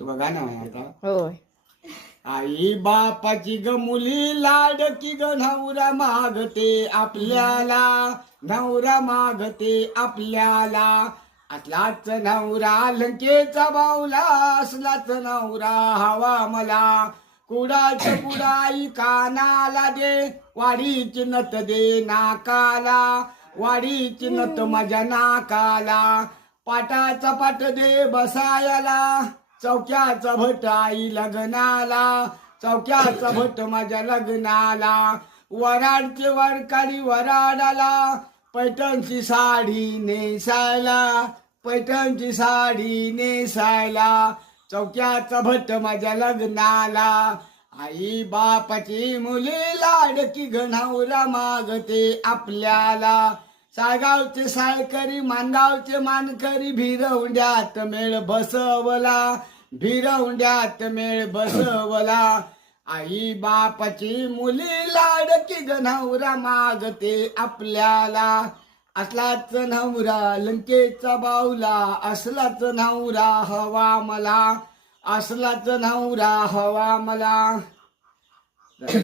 तुला गाणं आहे आता. होय. आई बापाची ग मुली लाडकी ग नवरा मागते आपल्याला, नवरा मागते आपल्याला. असलाच नवरा लंकेचा बावला, असलाच नवरा हवा मला. कुडाच कुडाई कानाला दे, वाडीची नथ दे नाकाला, वाडीची नथ माझ्या नाकाला. पाटाचा पाट दे बसायला, चौक्याचा भट आई लग्नाला, चौक्याचा भट माझ्या लग्नाला. वराडचे वरकाडी वराडाला, पैठणची साडी नेसायला, पैठणची साडी नेसायला. चौक्याचा भट माझ्या लग्नाला. आई बापाची मुली लाडकी घनवरा मागते आपल्याला. साळगावचे साळकरी मानगावचे मानकरी, भिरवंड्यात मेळ बसवला, भिरवंड्यात मेळ बसवला. आई बापाची मुली लाडकी घनवरा मागते आपल्याला. असलाच नवरा लंकेचा बावला, असलाच नवरा हवा मला, असलाच नवरा हवा मला.